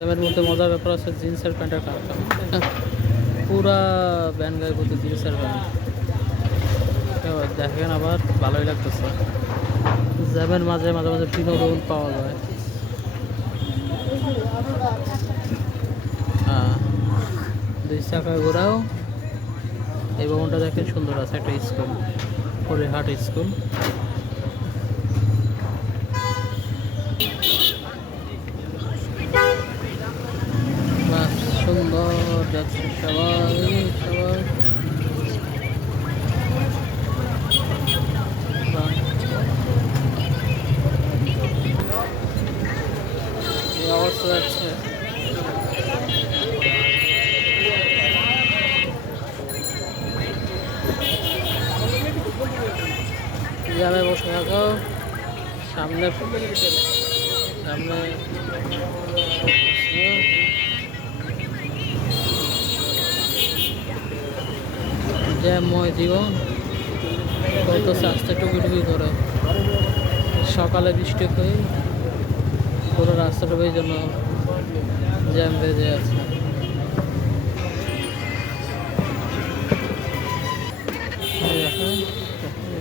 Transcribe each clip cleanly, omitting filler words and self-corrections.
এর মধ্যে মজার ব্যাপার আছে জিন্সের প্যান্টের কারখানা পুরা ব্যান্ড গায়ে বলতে জিন্সের প্যান্ট দেখেন আবার ভালোই লাগতেছে। জ্যামের মাঝে মাঝে মাঝে বিনোদন পাওয়া যায়। হ্যাঁ, দুই চাকায় ঘোরাও। এই ভবনটা দেখেন সুন্দর আছে, একটা স্কুল, হরিহাট স্কুল। সুন্দর যাচ্ছে সবাই সবাই। অবস্থা যাচ্ছে জ্যামে বসে থাকো, সামনে সামনে জ্যামময় জীবন চলতেছে, আস্তে টুকি করে। সকালে বৃষ্টি হয়ে পুরো রাস্তাটুকু এই জন্য জ্যাম বেজে আছে।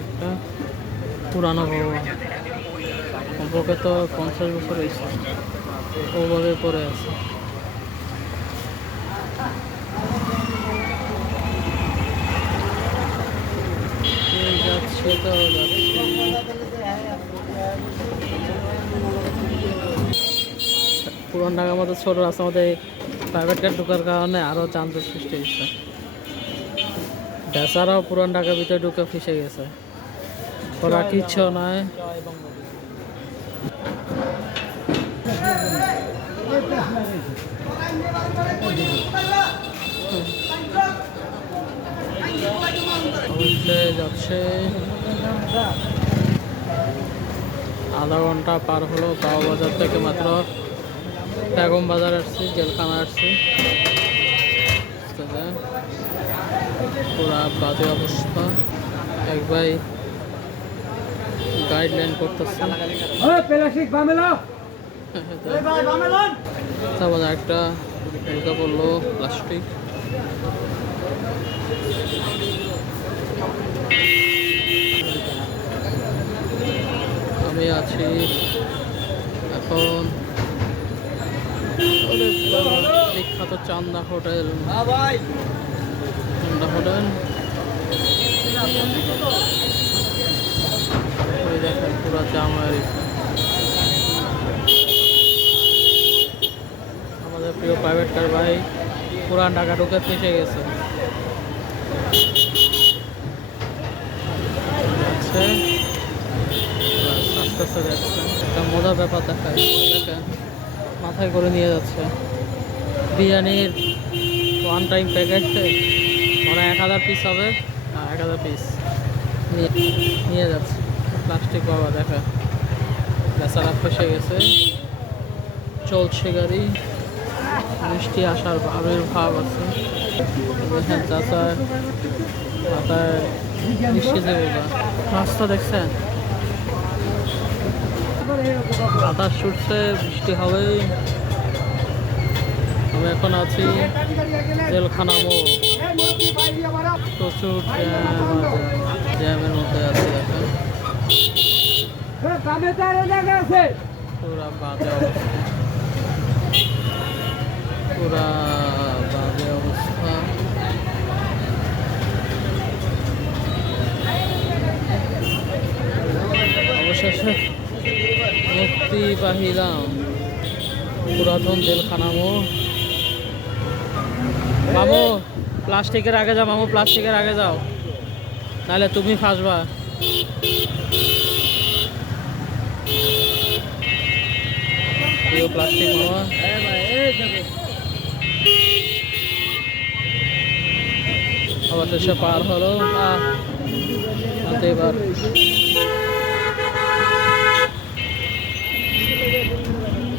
একটা পুরানো ভবন, সম্পর্কে তো 50 বছর হয়েছে, ওভাবে পড়ে আছে। যাচ্ছে তো পুরান ঢাকার মধ্যে ছোট রাস্তার মধ্যে প্রাইভেট কার ঢোকার কারণে আরও যানজট সৃষ্টি হয়েছে। বেচারাও পুরান ঢাকার ভিতরে ঢুকে ফেসে গেছে, ওরা কিচ্ছু নয়। যাচ্ছে আধা ঘন্টা পার হলো বাজার থেকে, মাত্র বেগম বাজার আসছি, জেলখানা আসছি। পুরা বাজে অবস্থা। এক ভাই গাইডলাইন করতেছে, একটা ঢুকে পড়লো প্লাস্টিক। আমি আছি এখন বিখ্যাত চান্দা হোটেল। চান্দা হোটেল দেখেন পুরো জাম হয়ে গেছে। আমাদের প্রিয় প্রাইভেট কার ভাই পুরান ঢাকা ঢুকে ফেসে গেছে। আস্তে আস্তে যাচ্ছে, একটা মজার ব্যাপার দেখায়, দেখেন মাথায় করে নিয়ে যাচ্ছে বিরিয়ানির ওয়ান টাইম প্যাকেট, মানে 1000 পিস হবে, 1000 পিস নিয়ে যাচ্ছে প্লাস্টিক। বাবা দেখা বেচারা ফেসে গেছে। চলছে গাড়ি, বৃষ্টি আসার আবির্ভাব আছে। দেখেন চাচার মাথায় বৃষ্টি দেবে, রাস্তা দেখছেন বাতাস ছুটছে, বৃষ্টি হবে। আমি এখন আছি জেলখানা মোড়, প্রচুর জ্যামের মধ্যে আছে। দেখেন পুরা বাজে অবস্থা, পুরা বাজে অবস্থা। অবশেষে মুক্তি পাহিলাম পুরাতন জেলখানা মোড়। মামু প্লাস্টিকের আগে যাও, মামু প্লাস্টিকের আগে যাও, নাহলে তুমি ফাঁসবা। প্লাস্টিক মামা অবশেষে পার হলো। এবার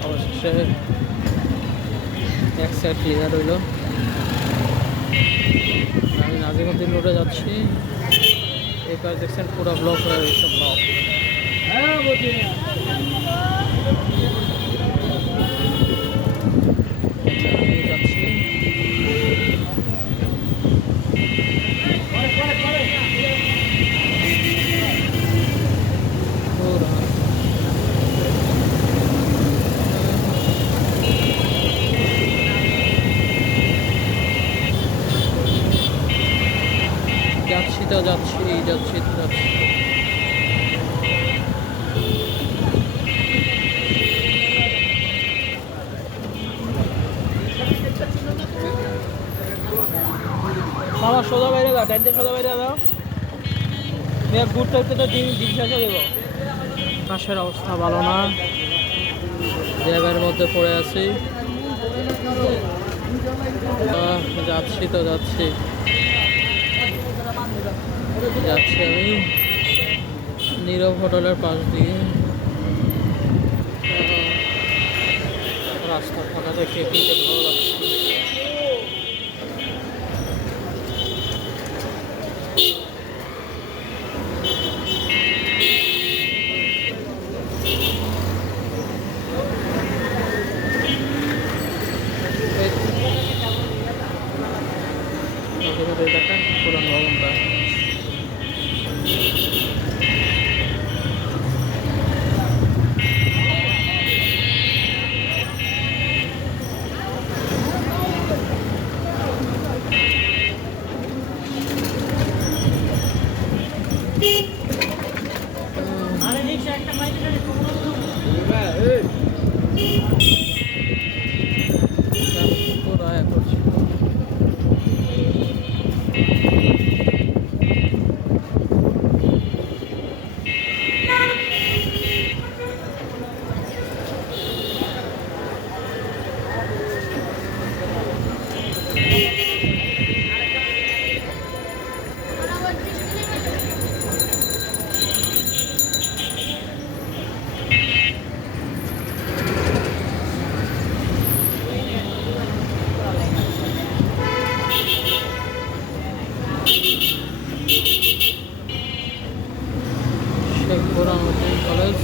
অবশেষে এক সাইড ক্লিয়ার হইল। আমি নাজিমুদ্দিন রোডে যাচ্ছি, এই পাশে দেখছেন পুরো ব্লক হয়ে গেছে, ব্লক। তো যাচ্ছি যাচ্ছি তো যাচ্ছি। মামা সোজা বাইরে দাও, ডাইন সোজা বাইরে দাও। ঘুরতে ঘুরতে তো দিন শেষ হয়ে যাবো। আকাশের অবস্থা ভালো না, জ্যামের মধ্যে পড়ে আছি। যাচ্ছি তো যাচ্ছি যাচ্ছি আমি নীরব হোটেলের পাশ দিয়ে। রাস্তা ফাঁকা দেখে কি যে ভালো লাগছে। দেখেন পুরান ভবনটা। রায় করছি। শেখ বুরহানুদ্দিন কলেজ।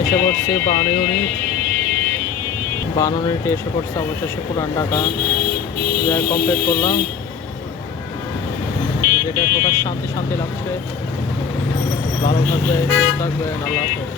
এসে পড়ছে 52 ইউনিট। 52 ইউনিটে এসে পড়ছে অবশেষে পুরান ঢাকা। যা কমপ্লিট করলাম, যেটা প্রকাশ শান্তি শান্তি লাগছে। ভালো থাকবে, সুস্থ থাকবেন, আল্লাহ হাফেজ।